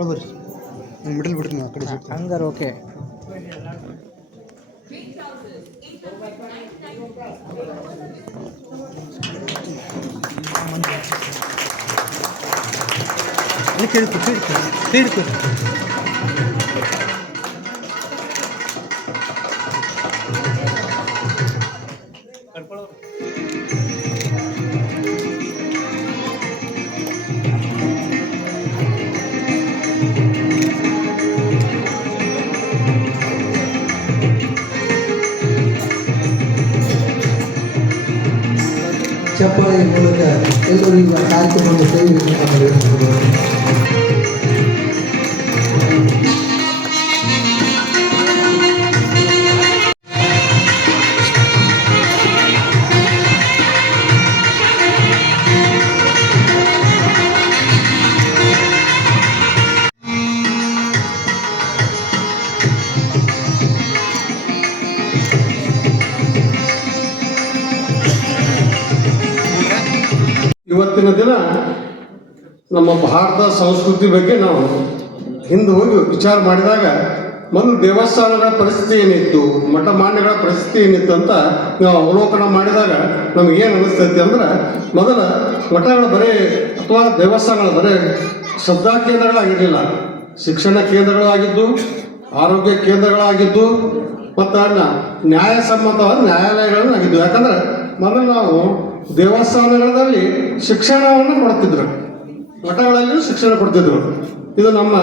Followers middle పెడుతున్నా అక్కడ అందరు ఓకే ಕೇಳ್ಕೊ ಕೇಳ್ಕೊ ಕೇಳ್ಕೊ ಚಪ್ಪಾಳೆ ಮೂಲಕ ಎಲ್ಲರೂ ಈ ಕಾರ್ಯಕ್ರಮವನ್ನು ಸೇರಿಕೊಳ್ಳಬೇಕು ಭಾರತ ಸಂಸ್ಕೃತಿ ಬಗ್ಗೆ ನಾವು ಹಿಂದೆ ಹೋಗಿ ವಿಚಾರ ಮಾಡಿದಾಗ, ಮೊದಲು ದೇವಸ್ಥಾನಗಳ ಪರಿಸ್ಥಿತಿ ಏನಿತ್ತು ಮಠ ಮಾನ್ಯಗಳ ಪರಿಸ್ಥಿತಿ ಏನಿತ್ತು ಅಂತ ನಾವು ಅವಲೋಕನ ಮಾಡಿದಾಗ ನಮ್ಗೆ ಏನು ಅನಿಸ್ತೈತಿ ಅಂದ್ರೆ, ಮೊದಲ ಮಠಗಳು ಬರೀ ಅಥವಾ ದೇವಸ್ಥಾನಗಳು ಬರೇ ಶ್ರದ್ಧಾ ಕೇಂದ್ರಗಳಾಗಿರಲಿಲ್ಲ. ಶಿಕ್ಷಣ ಕೇಂದ್ರಗಳಾಗಿದ್ದು, ಆರೋಗ್ಯ ಕೇಂದ್ರಗಳಾಗಿದ್ದು, ಮತ್ತು ನ್ಯಾಯಸಮ್ಮತವಾದ ನ್ಯಾಯಾಲಯಗಳನ್ನು ಆಗಿದ್ದು ಯಾಕಂದ್ರೆ ಮೊದಲು ನಾವು ದೇವಸ್ಥಾನಗಳಲ್ಲಿ ಶಿಕ್ಷಣವನ್ನು ಕೊಡ್ತಿದ್ರು ಮಠಗಳಲ್ಲಿ ಶಿಕ್ಷಣ ಕೊಡ್ತಿದ್ರು. ಇದು ನಮ್ಮ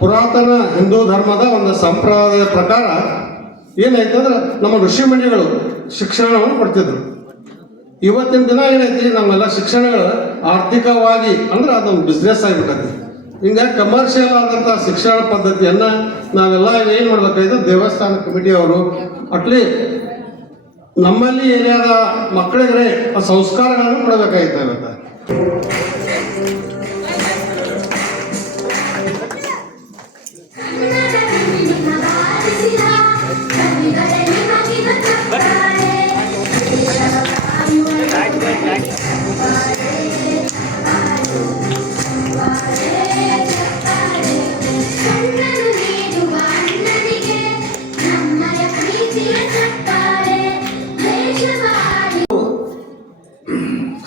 ಪುರಾತನ ಹಿಂದೂ ಧರ್ಮದ ಒಂದು ಸಂಪ್ರದಾಯದ ಪ್ರಕಾರ ಏನಾಯ್ತಂದ್ರೆ ನಮ್ಮ ನಮ್ಮ ಋಷಿಮುನಿಗಳು ಶಿಕ್ಷಣವನ್ನು ಕೊಡ್ತಿದ್ರು. ಇವತ್ತಿನ ದಿನ ಏನೈತಿ ನಮ್ಮೆಲ್ಲ ಶಿಕ್ಷಣಗಳು ಆರ್ಥಿಕವಾಗಿ ಅಂದ್ರೆ ಅದೊಂದು ಬಿಸ್ನೆಸ್ ಆಗಿಬಿಟ್ಟೈತಿ. ಹಿಂಗಾಗಿ ಕಮರ್ಷಿಯಲ್ ಆದಂಥ ಶಿಕ್ಷಣ ಪದ್ಧತಿಯನ್ನು ನಾವೆಲ್ಲ ಏನು ಮಾಡ್ಬೇಕಾಯ್ತು, ದೇವಸ್ಥಾನ ಕಮಿಟಿಯವರು ಅಟ್ಲಿ ನಮ್ಮಲ್ಲಿ ಏರಿಯಾದ ಮಕ್ಕಳಿದ್ರೆ ಆ ಸಂಸ್ಕಾರಗಳನ್ನು ಕೊಡಬೇಕಾಗಿತ್ತು ಇವತ್ತು.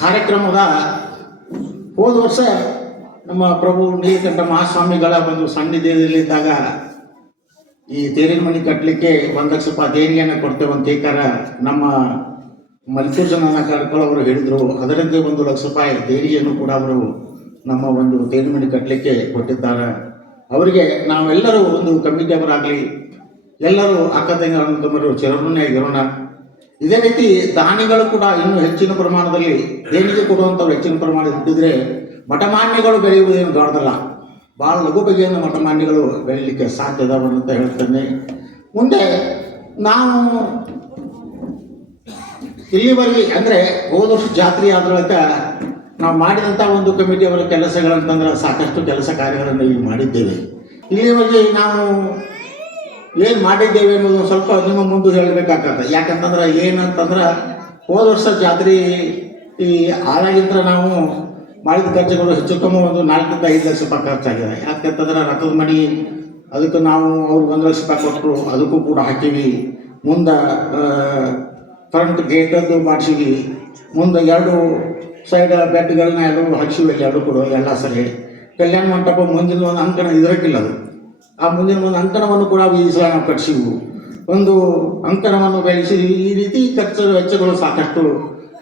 ಕಾರ್ಯಕ್ರಮದ ಹೋದ ವರ್ಷ ನಮ್ಮ ಪ್ರಭು ನೀಲಕಂಠ ಮಹಾಸ್ವಾಮಿಗಳ ಒಂದು ಸನ್ನಿಧಿಯಲ್ಲಿದ್ದಾಗ ಈ ತೇರಿನ ಮನೆ ಕಟ್ಟಲಿಕ್ಕೆ ಒಂದು ಲಕ್ಷ ರೂಪಾಯಿ ದೇಣಿಗೆಯನ್ನು ಕೊಡ್ತೇವೆ ಅಂತ ಈಕಾರ ನಮ್ಮ ಮಲ್ಲಿಕಾರ್ಜುನ ಕರ್ಕೊಳ್ಳೋ ಅವರು ಹೇಳಿದರು. ಅದರಿಂದ ಒಂದು ಲಕ್ಷ ರೂಪಾಯಿ ದೇಣಿಗೆಯನ್ನು ಕೂಡ ಅವರು ನಮ್ಮ ಒಂದು ತೇರಿನ ಮನೆ ಕಟ್ಟಲಿಕ್ಕೆ ಕೊಟ್ಟಿದ್ದಾರೆ. ಅವರಿಗೆ ನಾವೆಲ್ಲರೂ ಒಂದು ಕಮಿಟಿಯವರಾಗಲಿ ಎಲ್ಲರೂ ಅಕ್ಕ ತಂಗಿಯರು ಚಿರಋಣಿಯಾಗಿರೋಣ ಇದೇ ರೀತಿ ದಾನಿಗಳು ಕೂಡ ಇನ್ನೂ ಹೆಚ್ಚಿನ ಪ್ರಮಾಣದಲ್ಲಿ ದೇಣಿಗೆ ಕೊಡುವಂಥವ್ರು ಹೆಚ್ಚಿನ ಪ್ರಮಾಣ ಹುಟ್ಟಿದ್ರೆ ಮಠಮಾನ್ಯಗಳು ಬೆಳೆಯುವುದೇನು ದೊಡ್ಡದಲ್ಲ. ಭಾಳ ಲಘು ಬಗೆಯನ್ನು ಮಠಮಾನ್ಯಗಳು ಬೆಳೀಲಿಕ್ಕೆ ಸಾಧ್ಯ ಇದಾವೆ ಅಂತ ಹೇಳ್ತೇನೆ. ಮುಂದೆ ನಾವು ಇಲ್ಲಿವರೆಗೆ ಅಂದರೆ ಹೋದ ವರ್ಷ ಜಾತ್ರೆ ಆದ ನಾವು ಮಾಡಿದಂಥ ಒಂದು ಕಮಿಟಿಯವರ ಕೆಲಸಗಳಂತಂದ್ರೆ ಸಾಕಷ್ಟು ಕೆಲಸ ಕಾರ್ಯಗಳನ್ನು ಇಲ್ಲಿ ಮಾಡಿದ್ದೇವೆ. ಇಲ್ಲಿವರೆಗೆ ನಾವು ಏನು ಮಾಡಿದ್ದೇವೆ ಅನ್ನೋದು ಸ್ವಲ್ಪ ನಿಮ್ಮ ಮುಂದೆ ಹೇಳಬೇಕಾಗತ್ತೆ ಯಾಕಂತಂದ್ರೆ ಏನಂತಂದ್ರೆ ಹೋದ ವರ್ಷ ಜಾತ್ರೆ ಈ ಆದಾಗಿಂತ ನಾವು ಮಾಡಿದ ಖರ್ಚುಗಳು ಹೆಚ್ಚು ಕಮ್ಮಿ ಒಂದು ನಾಲ್ಕರಿಂದ ಐದು ಲಕ್ಷ ರೂಪಾಯಿ ಖರ್ಚಾಗಿದೆ. ಯಾಕಂತಂದ್ರೆ ರಕ್ತದ ಮಣಿ ಅದಕ್ಕೆ ನಾವು ಅವ್ರಿಗೆ ಒಂದು ಲಕ್ಷ ರೂಪಾಯಿ ಕೊಟ್ಟರು, ಅದಕ್ಕೂ ಕೂಡ ಹಾಕೀವಿ. ಮುಂದೆ ಫ್ರಂಟ್ ಗೇಟದ್ದು ಮಾಡಿಸಿವಿ. ಮುಂದೆ ಎರಡು ಸೈಡ್ ಬೆಡ್ಗಳನ್ನ ಎರಡು ಹಾಕ್ಸಿವಿ, ಎರಡು ಕೂಡ ಎಲ್ಲ ಸರಿ. ಕಲ್ಯಾಣ ಮಂಟಪ ಮುಂದಿನ ಒಂದು ಅಂಕಣ ಇದರಕ್ಕಿಲ್ಲ ಅದು. ಆ ಮುಂದಿನ ಒಂದು ಅಂಕಣವನ್ನು ಕೂಡ ಈ ಒಂದು ಅಂಕಣವನ್ನು ಬೆಳೆಸಿ ಈ ರೀತಿ ಖರ್ಚು ವೆಚ್ಚಗಳು ಸಾಕಷ್ಟು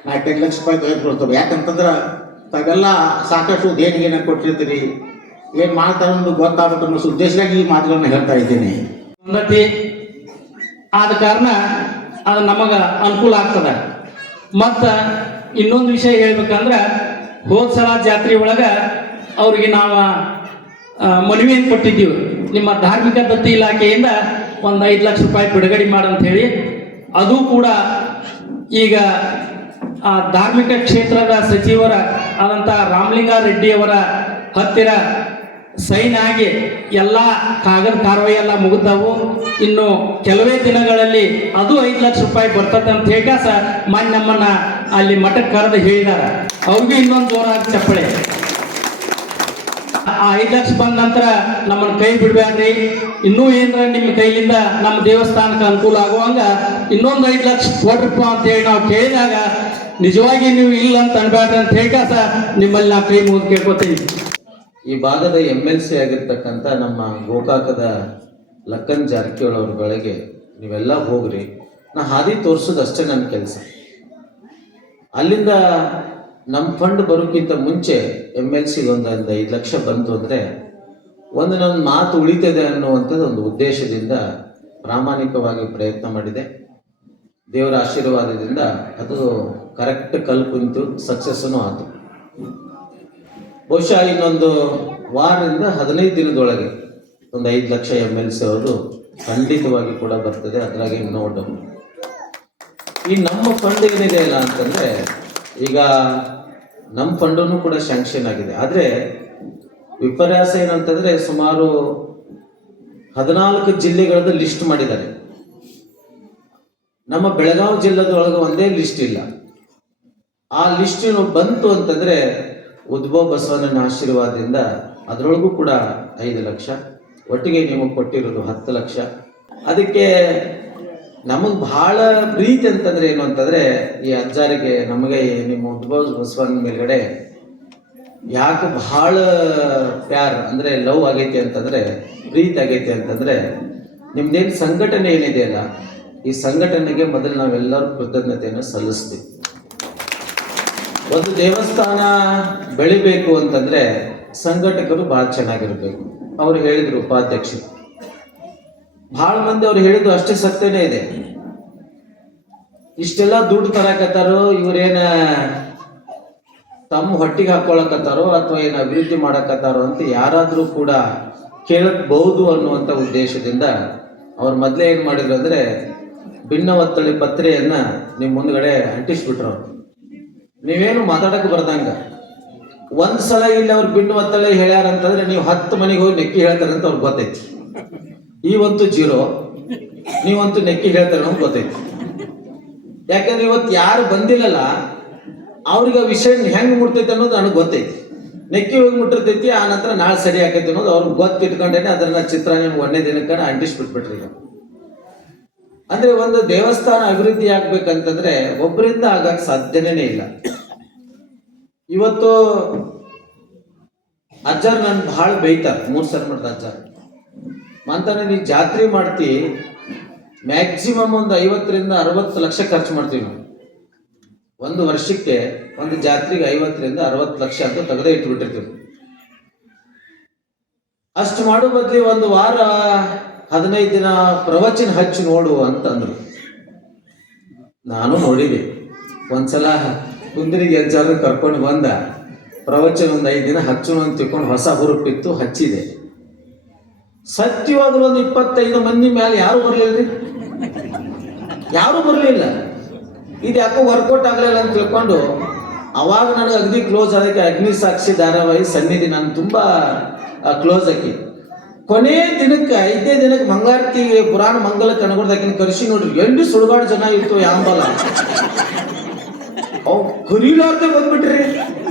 ನಾಲ್ಕೈದು ಲಕ್ಷ ರೂಪಾಯಿ ತೆಗೆದುಕೊಳ್ತವೆ ಯಾಕಂತಂದ್ರೆ ತಾವೆಲ್ಲ ಸಾಕಷ್ಟು ದೇಣಿಗೆನ ಕೊಟ್ಟಿರ್ತೀರಿ. ಏನು ಮಾಡ್ತಾರೆ ಒಂದು ಗೊತ್ತಾಗುತ್ತೆ ಅನ್ನೋ ಉದ್ದೇಶವಾಗಿ ಈ ಮಾತುಗಳನ್ನ ಹೇಳ್ತಾ ಇದ್ದೀನಿ. ಉನ್ನತಿ ಆದ ಕಾರಣ ಅದು ನಮಗೆ ಅನುಕೂಲ ಆಗ್ತದೆ. ಮತ್ತು ಇನ್ನೊಂದು ವಿಷಯ ಹೇಳ್ಬೇಕಂದ್ರೆ ಹೋದ ಸಲ ಜಾತ್ರೆ ಒಳಗೆ ಅವ್ರಿಗೆ ನಾವು ಮನವಿಯನ್ನು ಕೊಟ್ಟಿದ್ದೀವಿ. ನಿಮ್ಮ ಧಾರ್ಮಿಕ ದತ್ತಿ ಇಲಾಖೆಯಿಂದ ಒಂದು ಐದು ಲಕ್ಷ ರೂಪಾಯಿ ಬಿಡುಗಡೆ ಮಾಡಂತ ಹೇಳಿ ಅದು ಕೂಡ ಈಗ ಆ ಧಾರ್ಮಿಕ ಕ್ಷೇತ್ರದ ಸಚಿವರ ಆದಂಥ ರಾಮಲಿಂಗಾರೆಡ್ಡಿಯವರ ಹತ್ತಿರ ಸೈನ್ ಆಗಿ ಎಲ್ಲ ಕಾಗದ ಕಾರ್ವಾಯಿ ಎಲ್ಲ ಮುಗಿದವು. ಇನ್ನು ಕೆಲವೇ ದಿನಗಳಲ್ಲಿ ಅದು ಐದು ಲಕ್ಷ ರೂಪಾಯಿ ಬರ್ತದೆ ಅಂತ ಹೇಳಿ ಸ ಮಾನ್ಯ ನಮ್ಮನ್ನ ಅಲ್ಲಿ ಮಠಕ್ಕೆ ಕರೆದು ಹೇಳಿದಾರ. ಅವ್ರಿಗೂ ಇನ್ನೊಂದು ಜೋರಾಗಿ ಚಪ್ಪಳೆ. ಆ ಐದು ಲಕ್ಷ ಬಂದ ನಂತರ ನಮ್ಮನ್ನು ಕೈ ಬಿಡಬೇಡ್ರಿ ಇನ್ನೂ ಏನಾರ ನಿಮ್ಮ ಕೈಲಿಂದ ನಮ್ಮ ದೇವಸ್ಥಾನಕ್ಕೆ ಅನುಕೂಲ ಆಗುವಂಗ ಇನ್ನೊಂದು ಐದು ಲಕ್ಷ ಕೊಡ್ರಪ್ಪ ಅಂತ ಹೇಳಿ ನಾವು ಕೇಳಿದಾಗ, ನಿಜವಾಗಿ ನೀವು ಇಲ್ಲ ಅಂತ ಅನ್ಬೇಡ್ರಿ ಅಂತ ಹೇಳ್ಕಾಸ ನಿಮ್ಮಲ್ಲಿ ನಾ ಕೈ ಮುಗಿದು ಕೇಳ್ಕೊತೀನಿ ಈ ಭಾಗದ ಎಂ ಎಲ್ ಸಿ ಆಗಿರ್ತಕ್ಕಂಥ ನಮ್ಮ ಗೋಕಾಕದ ಲಕ್ಕನ್ ಜಾರಕಿಹೊಳಿ ಅವ್ರ ಬೆಳಗ್ಗೆ ನೀವೆಲ್ಲ ಹೋಗ್ರಿ. ನಾ ಹಾದಿ ತೋರಿಸೋದಷ್ಟೇ ನನ್ನ ಕೆಲಸ. ಅಲ್ಲಿಂದ ನಮ್ಮ ಫಂಡ್ ಬರೋಕ್ಕಿಂತ ಮುಂಚೆ ಎಂ ಎಲ್ ಸಿಗೆ ಒಂದು ಐದು ಲಕ್ಷ ಬಂತು ಅಂದರೆ ಒಂದು ನನ್ನ ಮಾತು ಉಳಿತದೆ ಅನ್ನುವಂಥದ್ದು ಒಂದು ಉದ್ದೇಶದಿಂದ ಪ್ರಾಮಾಣಿಕವಾಗಿ ಪ್ರಯತ್ನ ಮಾಡಿದೆ. ದೇವರ ಆಶೀರ್ವಾದದಿಂದ ಅದು ಕರೆಕ್ಟ್ ಕಲ್ ಕುಂತು ಸಕ್ಸಸ್ಸೂ ಆಯಿತು ಬಹುಶಃ ಇನ್ನೊಂದು ವಾರದಿಂದ ಹದಿನೈದು ದಿನದೊಳಗೆ ಒಂದು ಐದು ಲಕ್ಷ ಎಂ ಎಲ್ ಸಿ ಅವರು ಖಂಡಿತವಾಗಿ ಕೂಡ ಬರ್ತದೆ. ಅದರಾಗೆ ನೋ ಈ ನಮ್ಮ ಫಂಡ್ ಏನಿದೆ ಅಲ್ಲ ಅಂತಂದ್ರೆ ಈಗ ನಮ್ಮ ಫಂಡೂ ಕೂಡ ಸ್ಯಾಂಕ್ಷನ್ ಆಗಿದೆ. ಆದರೆ ವಿಪರ್ಯಾಸ ಏನಂತಂದರೆ ಸುಮಾರು ಹದಿನಾಲ್ಕು ಜಿಲ್ಲೆಗಳದ್ದು ಲಿಸ್ಟ್ ಮಾಡಿದ್ದಾರೆ. ನಮ್ಮ ಬೆಳಗಾವಿ ಜಿಲ್ಲೆದೊಳಗೆ ಒಂದೇ ಲಿಸ್ಟ್ ಇಲ್ಲ. ಆ ಲಿಸ್ಟ್ ಬಂತು ಅಂತಂದರೆ ಉದ್ಭವ ಬಸವಣ್ಣನ ಆಶೀರ್ವಾದದಿಂದ ಅದರೊಳಗೂ ಕೂಡ ಐದು ಲಕ್ಷ. ಒಟ್ಟಿಗೆ ನೀವು ಕೊಟ್ಟಿರೋದು ಹತ್ತು ಲಕ್ಷ. ಅದಕ್ಕೆ ನಮಗೆ ಬಹಳ ಪ್ರೀತಿ ಅಂತಂದ್ರೆ ಏನು ಅಂತಂದ್ರೆ ಈ ಅಜ್ಜಾರಿಗೆ ನಮಗೆ ನಿಮ್ಮ ಉದ್ಭವ ಬಸವನ ಮೇಲ್ಗಡೆ ಯಾಕೆ ಬಹಳ ಪ್ಯಾರ್ ಅಂದ್ರೆ ಲವ್ ಆಗೈತಿ ಅಂತಂದ್ರೆ, ಪ್ರೀತಿ ಆಗೈತಿ ಅಂತಂದ್ರೆ ನಿಮ್ದೇನು ಸಂಘಟನೆ ಏನಿದೆಯಲ್ಲ ಈ ಸಂಘಟನೆಗೆ ಮೊದಲು ನಾವೆಲ್ಲರೂ ಕೃತಜ್ಞತೆಯನ್ನು ಸಲ್ಲಿಸ್ತೀವಿ. ಒಂದು ದೇವಸ್ಥಾನ ಬೆಳಿಬೇಕು ಅಂತಂದ್ರೆ ಸಂಘಟಕರು ಬಹಳ ಚೆನ್ನಾಗಿರ್ಬೇಕು. ಅವ್ರು ಹೇಳಿದ್ರು ಉಪಾಧ್ಯಕ್ಷರು. ಬಹಳ ಮಂದಿ ಅವ್ರು ಹೇಳಿದ್ದು ಅಷ್ಟೇ ಸತ್ಯನೇ ಇದೆ. ಇಷ್ಟೆಲ್ಲ ದುಡ್ಡು ತರಕತ್ತಾರೋ, ಇವ್ರೇನ ತಮ್ಮ ಹೊಟ್ಟಿಗೆ ಹಾಕೊಳಕತ್ತಾರೋ ಅಥವಾ ಏನು ಅಭಿವೃದ್ಧಿ ಮಾಡಕತ್ತಾರೋ ಅಂತ ಯಾರಾದರೂ ಕೂಡ ಕೇಳಬಹುದು ಅನ್ನುವಂಥ ಉದ್ದೇಶದಿಂದ ಅವ್ರು ಮೊದಲೇ ಏನು ಮಾಡಿದ್ರು ಅಂದ್ರೆ ಭಿನ್ನ ಒತ್ತಳಿ ಪತ್ರೆಯನ್ನು ನಿಮ್ಮ ಮುಂದ್ಗಡೆ ಅಂಟಿಸ್ಬಿಟ್ರು ನೀವೇನು ಮಾತಾಡಕ್ಕೆ ಬರ್ದಂಗ. ಒಂದ್ಸಲ ಇಲ್ಲಿ ಅವ್ರು ಭಿನ್ನ ಒತ್ತಳಿ ಹೇಳ್ಯಾರಂತಂದ್ರೆ ನೀವು ಹತ್ತು ಮನೆಗೆ ಹೋಗಿ ನೆಕ್ಕಿ ಹೇಳ್ತಾರಂತ ಅವ್ರಿಗೆ ಗೊತ್ತೈತಿ. ಈ ಒಂದು ಜೀರೋ. ನೀವಂತೂ ನೆಕ್ಕಿ ಹೇಳ್ತಾರೆ ನಮ್ಗೆ ಗೊತ್ತೈತಿ. ಯಾಕಂದ್ರೆ ಇವತ್ತು ಯಾರು ಬಂದಿಲ್ಲಲ್ಲ, ಅವ್ರಿಗೆ ಆ ವಿಷಯ ಹೆಂಗ್ ಮುಟ್ತೈತೆ ಅನ್ನೋದು ನನಗೆ ಗೊತ್ತೈತಿ. ನೆಕ್ಕಿ ಹೋಗಿ ಮುಟ್ಟಿರ್ತೈತಿ, ಆ ನಂತರ ನಾಳೆ ಸರಿ ಆಕೈತಿ ಅನ್ನೋದು ಅವ್ರಿಗೆ ಗೊತ್ತಿಟ್ಕೊಂಡೇನೆ ಅದನ್ನ ಚಿತ್ರ ನಿಮ್ಗೆ ಒಂದೇ ದಿನಕ್ಕೆ ಅಂಟಿಸ್ಬಿಟ್ಬಿಟ್ರಿ ಅಂದ್ರೆ ಒಂದು ದೇವಸ್ಥಾನ ಅಭಿವೃದ್ಧಿ ಆಗ್ಬೇಕಂತಂದ್ರೆ ಒಬ್ಬರಿಂದ ಆಗಕ್ಕೆ ಸಾಧ್ಯನೇ ಇಲ್ಲ. ಇವತ್ತು ಅಜ್ಜ ನನ್ ಬಹಳ ಬೈತಾರ ಮೂರ್ ಸಲ ಮಾಡ್ದ ಮಂತಾನೆ, ನೀ ಜಾತ್ರೆ ಮಾಡ್ತಿ ಮ್ಯಾಕ್ಸಿಮಮ್ ಒಂದು ಐವತ್ತರಿಂದ ಅರವತ್ತು ಲಕ್ಷ ಖರ್ಚು ಮಾಡ್ತೀವಿ ನಾವು. ಒಂದು ವರ್ಷಕ್ಕೆ ಒಂದು ಜಾತ್ರೆಗೆ ಐವತ್ತರಿಂದ ಅರವತ್ತು ಲಕ್ಷ ಅಂತ ತೆಗೆದೇ ಇಟ್ಬಿಟ್ಟಿರ್ತೀವಿ. ಅಷ್ಟು ಮಾಡೋ ಬದ್ಲಿ ಒಂದು ವಾರ, ಹದಿನೈದು ದಿನ ಪ್ರವಚನ ಹಚ್ಚಿ ನೋಡು ಅಂತಂದ್ರು ನಾನು ನೋಡಿದೆ. ಒಂದ್ಸಲ ಕುಂದರಿಗೆ ಅಜ್ಜಾರು ಕರ್ಕೊಂಡು ಬಂದ, ಪ್ರವಚನ ಒಂದು ಐದು ದಿನ ಹಚ್ಚು ಅಂತ ತಿಳ್ಕೊಂಡು ಹೊಸ ಹುರುಪಿತ್ತು, ಹಚ್ಚಿದೆ. ಸತ್ಯವಾಗ್ಲೂ ಒಂದು ಇಪ್ಪತ್ತೈದು ಮಂದಿ ಮೇಲೆ ಯಾರು ಬರಲಿಲ್ಲ ಯಾರು ಬರಲಿಲ್ಲ. ಇದು ಯಾಕೋ ವರ್ಕೌಟ್ ಆಗಲಿಲ್ಲ ಅಂತ ತಿಳ್ಕೊಂಡು ಅವಾಗ ನನಗೆ ಅಗ್ನಿ ಕ್ಲೋಸ್ ಅದಕ್ಕೆ ಅಗ್ನಿ ಸಾಕ್ಷಿ ಧಾರಾವಾಹಿ ಸನ್ನಿಧಿ ನಾನು ತುಂಬಾ ಕ್ಲೋಸ್ ಆಕಿ. ಕೊನೆ ದಿನಕ್ಕೆ, ಐದೇ ದಿನಕ್ಕೆ ಮಂಗಾರತಿ ಪುರಾಣ ಮಂಗಲ ಕನಗಡ್ದಾಕಿನ ಕರೆಸಿ ನೋಡ್ರಿ, ಎಲ್ಲಿ ಸುಡುಗಾಡು ಜನ ಇತ್ತು ಯಾಂಬಲ ಅವ್ ಕರೀಲಾರ್ದೆ ಬಂದ್ಬಿಟ್ರಿ.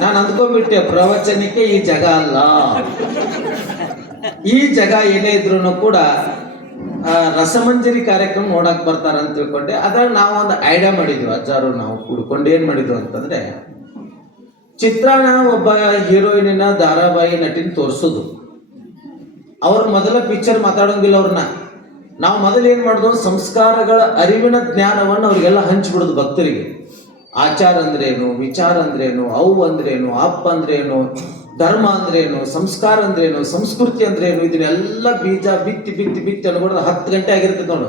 ನಾನು ಅಂದ್ಕೊಂಡ್ಬಿಟ್ಟೆ, ಪ್ರವಚನಕ್ಕೆ ಈ ಜಗ ಅಲ್ಲ. ಈ ಜಗ ಏನೇ ಇದ್ರು ಕೂಡ ರಸಮಂಜರಿ ಕಾರ್ಯಕ್ರಮ ನೋಡಕ್ ಬರ್ತಾರ ಅಂತ ತಿಳ್ಕೊಂಡೆ. ಅದ್ರಾಗ ನಾವು ಒಂದು ಐಡಿಯಾ ಮಾಡಿದ್ವಿ, ಅಜ್ಜಾರು ನಾವು ಕೂಡ್ಕೊಂಡು ಏನ್ ಮಾಡಿದ್ವಿ ಅಂತಂದ್ರೆ, ಚಿತ್ರಾನ ಒಬ್ಬ ಹೀರೋಯಿನ ಧಾರಾವಾಹಿ ನಟಿನ ತೋರಿಸೋದು. ಅವ್ರ ಮೊದಲ ಪಿಕ್ಚರ್ ಮಾತಾಡೋಂಗಿಲ್ಲ ಅವ್ರನ್ನ ನಾವು ಮೊದಲು ಏನ್ ಮಾಡಿದ್ವು, ಸಂಸ್ಕಾರಗಳ ಅರಿವಿನ ಜ್ಞಾನವನ್ನು ಅವ್ರಿಗೆಲ್ಲ ಹಂಚ್ಬಿಡುದು ಭಕ್ತರಿಗೆ. ಆಚಾರ ಅಂದ್ರೇನು, ವಿಚಾರ ಅಂದ್ರೇನು, ಅವು ಅಂದ್ರೇನು, ಅಪ್ಪ ಅಂದ್ರೇನು ಧರ್ಮ ಅಂದ್ರೇನು ಸಂಸ್ಕಾರ ಅಂದ್ರೇನು ಸಂಸ್ಕೃತಿ ಅಂದ್ರೇನು ಇದನ್ನೆಲ್ಲ ಬೀಜ ಬಿತ್ತಿ ಬಿತ್ತಿ ಬಿತ್ತಿ ಅನ್ಕೊಂಡ್ರೆ ಹತ್ತು ಗಂಟೆ ಆಗಿರ್ತೈತೆ ನೋಡು.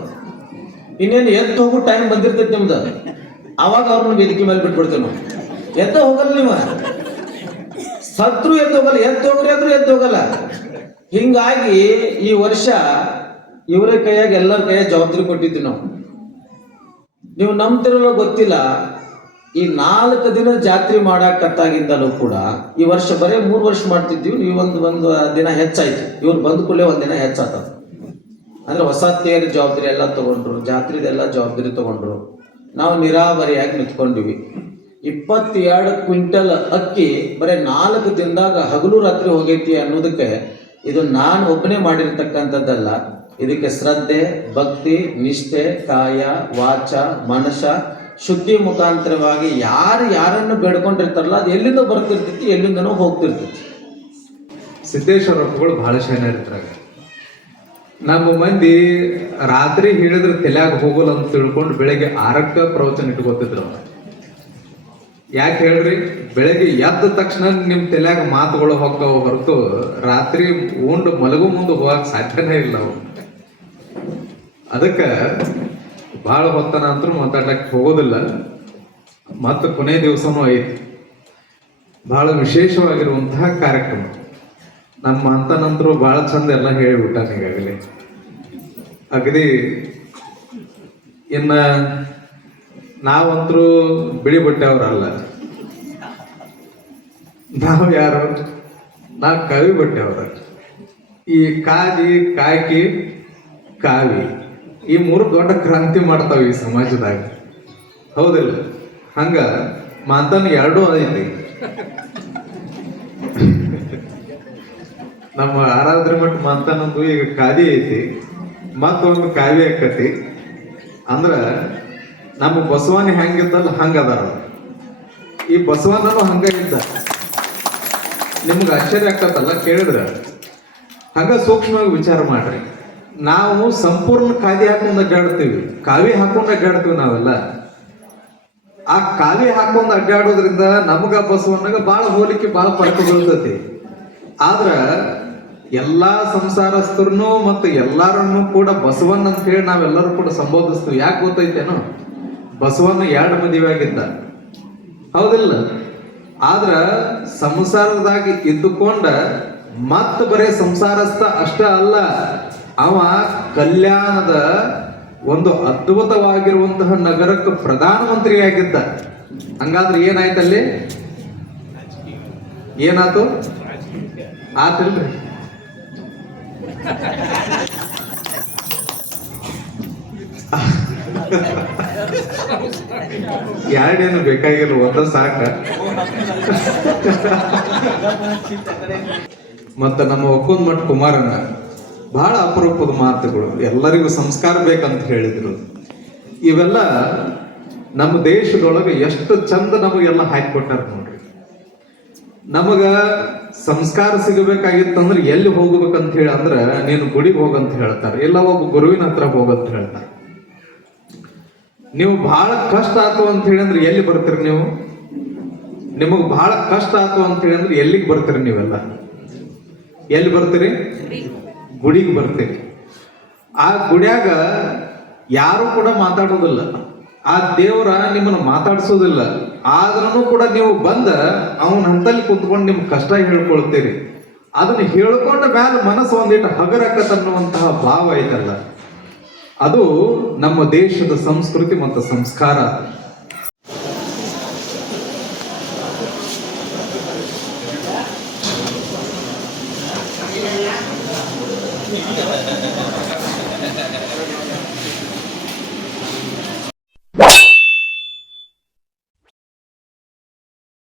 ಇನ್ನೇನು ಎದ್ದು ಹೋಗೋ ಟೈಮ್ ಬಂದಿರ್ತೈತೆ ನಿಮ್ದು. ಅವಾಗ ಅವ್ರನ್ನ ವೇದಿಕೆ ಮೇಲೆ ಬಿಟ್ಬಿಡ್ತೇವೆ ನಾವು ಎದ್ದ ಹೋಗಲ್ಲ ನೀವು? ಸತ್ರು ಎದ್ದು ಹೋಗಲ್ಲ, ಎದ್ದು ಹೋಗ್ರಿ ಅಂದ್ರೆ ಎದ್ದು ಹೋಗಲ್ಲ. ಹಿಂಗಾಗಿ ಈ ವರ್ಷ ಇವರ ಕೈಯಾಗ ಎಲ್ಲರ ಕೈಯಾಗ ಜವಾಬ್ದಾರಿ ಕೊಟ್ಟಿದ್ವಿ ನಾವು. ನೀವು ನಂಬ್ತಿರಲ್ಲ, ಗೊತ್ತಿಲ್ಲ. ಈ ನಾಲ್ಕು ದಿನ ಜಾತ್ರೆ ಮಾಡಾಕತ್ತಾಗಿಂದಲೂ ಕೂಡ ಈ ವರ್ಷ ಬರೀ ಮೂರು ವರ್ಷ ಮಾಡ್ತಿದ್ವಿ ನೀವು ಒಂದು ಒಂದು ದಿನ ಹೆಚ್ಚಾಯ್ತು. ಇವ್ರು ಬಂದ ಕೂಡಲೇ ಒಂದ್ ದಿನ ಹೆಚ್ಚಾತ ಅಂದ್ರೆ ಹೊಸ ತೇರು ಜವಾಬ್ದಾರಿ ಎಲ್ಲ ತಗೊಂಡ್ರು ಜಾತ್ರೆದೆಲ್ಲ ಜವಾಬ್ದಾರಿ ತಗೊಂಡ್ರು. ನಾವು ನಿರಾವರಿಯಾಗಿ ನಿಂತ್ಕೊಂಡಿವಿ. ಇಪ್ಪತ್ತೆರಡು ಕ್ವಿಂಟಲ್ ಅಕ್ಕಿ ಬರೀ ನಾಲ್ಕು ದಿನದಾಗ ಹಗಲು ರಾತ್ರಿ ಹೋಗೈತಿ ಅನ್ನೋದಕ್ಕೆ ಇದು ನಾನು ಒಬ್ಬನೇ ಮಾಡಿರ್ತಕ್ಕಂಥದ್ದಲ್ಲ. ಇದಕ್ಕೆ ಶ್ರದ್ಧೆ, ಭಕ್ತಿ, ನಿಷ್ಠೆ, ಕಾಯ, ವಾಚ, ಮನಸ ಶುದ್ಧಿ ಮುಖಾಂತರವಾಗಿ ಯಾರು ಯಾರನ್ನು ಬೇಡ್ಕೊಂಡಿರ್ತಾರಲ್ಲ, ಅದು ಎಲ್ಲಿಂದ ಬರ್ತಿರ್ತೈತಿ, ಎಲ್ಲಿಂದನೂ ಹೋಗ್ತಿರ್ತೈತಿ. ಸಿದ್ದೇಶ್ವರ ಭಾಳ ಬಹಳ ಇರ್ತಾರಾಗ ನಮ್ಮ ಮಂದಿ ರಾತ್ರಿ ಹೇಳಿದ್ರೆ ತಲೆಯಾಗ ಹೋಗಲ್ಲ ಅಂತ ತಿಳ್ಕೊಂಡು ಬೆಳಗ್ಗೆ ಆರಕ್ಕ ಪ್ರವಚನ ಇಟ್ಕೋತಿದ್ರು. ಯಾಕೆ ಹೇಳ್ರಿ? ಬೆಳಗ್ಗೆ ಎದ್ದ ತಕ್ಷಣ ನಿಮ್ಮ ತಲೆಯಾಗ ಮಾತುಗಳು ಹೋಗ್ತಾವ ಹೊರತು ರಾತ್ರಿ ಉಂಡು ಮಲಗು ಮುಂದೆ ಹೋಗಕ್ ಸಾಧ್ಯನೇ ಇಲ್ಲ ಅದಕ್ಕೆ ಬಹಳ ಹೊತ್ತನ ಅಂತೂ ಮಾತಾಡ್ಲಕ್ಕೆ ಹೋಗೋದಿಲ್ಲ. ಮತ್ತು ಕೊನೆ ದಿವಸನೂ ಐತಿ. ಬಹಳ ವಿಶೇಷವಾಗಿರುವಂತಹ ಕಾರ್ಯಕ್ರಮ. ನಮ್ಮ ಅಂತನಂತರೂ ಬಹಳ ಚಂದ ಎಲ್ಲ ಹೇಳಿಬಿಟ್ಟಾನ ಈಗಾಗಲೇ. ಅಗದಿ ಇನ್ನ ನಾವಂತರೂ ಬಿಳಿ ಬಟ್ಟೆಯವರಲ್ಲ ನಾವು ಯಾರು, ನಾವು ಕವಿ ಬಟ್ಟೆಯವರ ಈ ಕಾದಿ ಕಾಕಿ ಕಾವಿ. ಈ ಮೂರು ದೊಡ್ಡ ಕ್ರಾಂತಿ ಮಾಡ್ತಾವೆ ಈ ಸಮಾಜದಾಗ. ಹೌದಿಲ್ಲ? ಹಂಗ ಮಾತನ್ ಎರಡೂ ಐತಿ ನಮ್ಮ ಆರಾಧ್ರ ಮಠ ಮಾತನೊಂದು ಈಗ ಕಾದಿ ಐತಿ, ಮತ್ತೊಂದು ಕಾವ್ಯ ಆಕತಿ ಅಂದ್ರ ನಮ್ಮ ಬಸವಾನಿ ಹೆಂಗಿದ್ದಲ್ಲ ಹಂಗದಾರ ಈ ಬಸವಾನನು ಹಂಗ ಇದ್ದ. ನಿಮ್ಗೆ ಆಶ್ಚರ್ಯ ಆಗ್ತದಲ್ಲ ಕೇಳಿದ್ರ? ಹಂಗ ಸೂಕ್ಷ್ಮವಾಗಿ ವಿಚಾರ ಮಾಡ್ರಿ. ನಾವು ಸಂಪೂರ್ಣ ಕಾದಿ ಹಾಕೊಂಡು ಅಡ್ಡಾಡ್ತೀವಿ. ಕಾವಿ ಹಾಕೊಂಡು ಅಡ್ಡಾಡ್ತೀವಿ ನಾವೆಲ್ಲ. ಆ ಕಾವಿ ಹಾಕೊಂಡು ಅಡ್ಡಾಡೋದ್ರಿಂದ ನಮಗ ಬಸವಣ್ಣಗ ಬಾಳ ಹೋಲಿಕೆ ಬಾಳ ಪಡ್ಕೊ ಬೀಳ್ತತಿ. ಆದ್ರ ಎಲ್ಲಾ ಸಂಸಾರಸ್ಥರನ್ನು ಮತ್ತು ಎಲ್ಲಾರನ್ನು ಕೂಡ ಬಸವಣ್ಣ ಅಂತ ಹೇಳಿ ನಾವೆಲ್ಲರೂ ಕೂಡ ಸಂಬೋಧಿಸ್ತೀವಿ. ಯಾಕೆ ಗೊತ್ತೈತೇನೋ? ಬಸವಣ್ಣ ಎರಡು ಮದುವೆ ಆಗಿದ್ದ. ಹೌದಿಲ್ಲ? ಆದ್ರ ಸಂಸಾರದಾಗಿ ಇದ್ದುಕೊಂಡ ಮತ್ತ ಬರೇ ಸಂಸಾರಸ್ಥ ಅಷ್ಟ ಅಲ್ಲ. ಅವ ಕಲ್ಯಾಣದ ಒಂದು ಅದ್ಭುತವಾಗಿರುವಂತಹ ನಗರಕ್ಕೆ ಪ್ರಧಾನಮಂತ್ರಿ ಆಗಿದ್ದ ಹಂಗಾದ್ರೆ ಏನಾಯ್ತಲ್ಲಿ ಏನಾತು ಆತಿಲ್ರಿ. ಎರಡೇನು ಬೇಕಾಗಿಲ್ಲ, ಒಂದ ಸಾಕ. ಮತ್ತ ನಮ್ಮ ಒಕ್ಕೊಂದ್ ಮಠ ಕುಮಾರಣ್ಣ ಬಹಳ ಅಪರೂಪದ ಮಾತುಗಳು. ಎಲ್ಲರಿಗೂ ಸಂಸ್ಕಾರ ಬೇಕಂತ ಹೇಳಿದ್ರು. ಇವೆಲ್ಲ ನಮ್ಮ ದೇಶದೊಳಗೆ ಎಷ್ಟು ಚಂದ ನಮಗೆಲ್ಲ ಹಾಕಿಕೊಟ್ಟಾರ ನೋಡ್ರಿ. ನಮಗ ಸಂಸ್ಕಾರ ಸಿಗಬೇಕಾಗಿತ್ತಂದ್ರೆ ಎಲ್ಲಿ ಹೋಗ್ಬೇಕಂತ ಹೇಳಿ ಅಂದ್ರೆ ನೀನು ಗುಡಿಗೆ ಹೋಗಂತ ಹೇಳ್ತಾರೆ. ಇಲ್ಲ ಒಬ್ಬ ಗುರುವಿನ ಹತ್ರ ಹೋಗಂತ ಹೇಳ್ತಾರೆ. ನೀವು ಬಹಳ ಕಷ್ಟ ಆತು ಅಂತ ಹೇಳಿ ಅಂದ್ರೆ ಎಲ್ಲಿ ಬರ್ತೀರಿ ನೀವು? ನಿಮಗ್ ಬಹಳ ಕಷ್ಟ ಆತು ಅಂತ ಹೇಳಿ ಅಂದ್ರೆ ಎಲ್ಲಿಗೆ ಬರ್ತೀರಿ ನೀವೆಲ್ಲ? ಎಲ್ಲಿ ಬರ್ತೀರಿ? ಗುಡಿಗೆ ಬರ್ತೇವೆ. ಆ ಗುಡಿಯಾಗ ಯಾರು ಕೂಡ ಮಾತಾಡೋದಿಲ್ಲ. ಆ ದೇವರ ನಿಮ್ಮನ್ನು ಮಾತಾಡಿಸೋದಿಲ್ಲ. ಆದ್ರೂ ಕೂಡ ನೀವು ಬಂದ ಅವನ ಹಂತಲ್ಲಿ ಕುತ್ಕೊಂಡು ನಿಮ್ಮ ಕಷ್ಟ ಹೇಳ್ಕೊಳ್ತೀರಿ. ಅದನ್ನು ಹೇಳ್ಕೊಂಡ ಮೇಲೆ ಮನಸ್ಸು ಒಂದಿಟ್ಟು ಹಗರಕತ್ತನ್ನುವಂತಹ ಭಾವ ಐತಲ್ಲ. ಅದು ನಮ್ಮ ದೇಶದ ಸಂಸ್ಕೃತಿ ಮತ್ತು ಸಂಸ್ಕಾರ.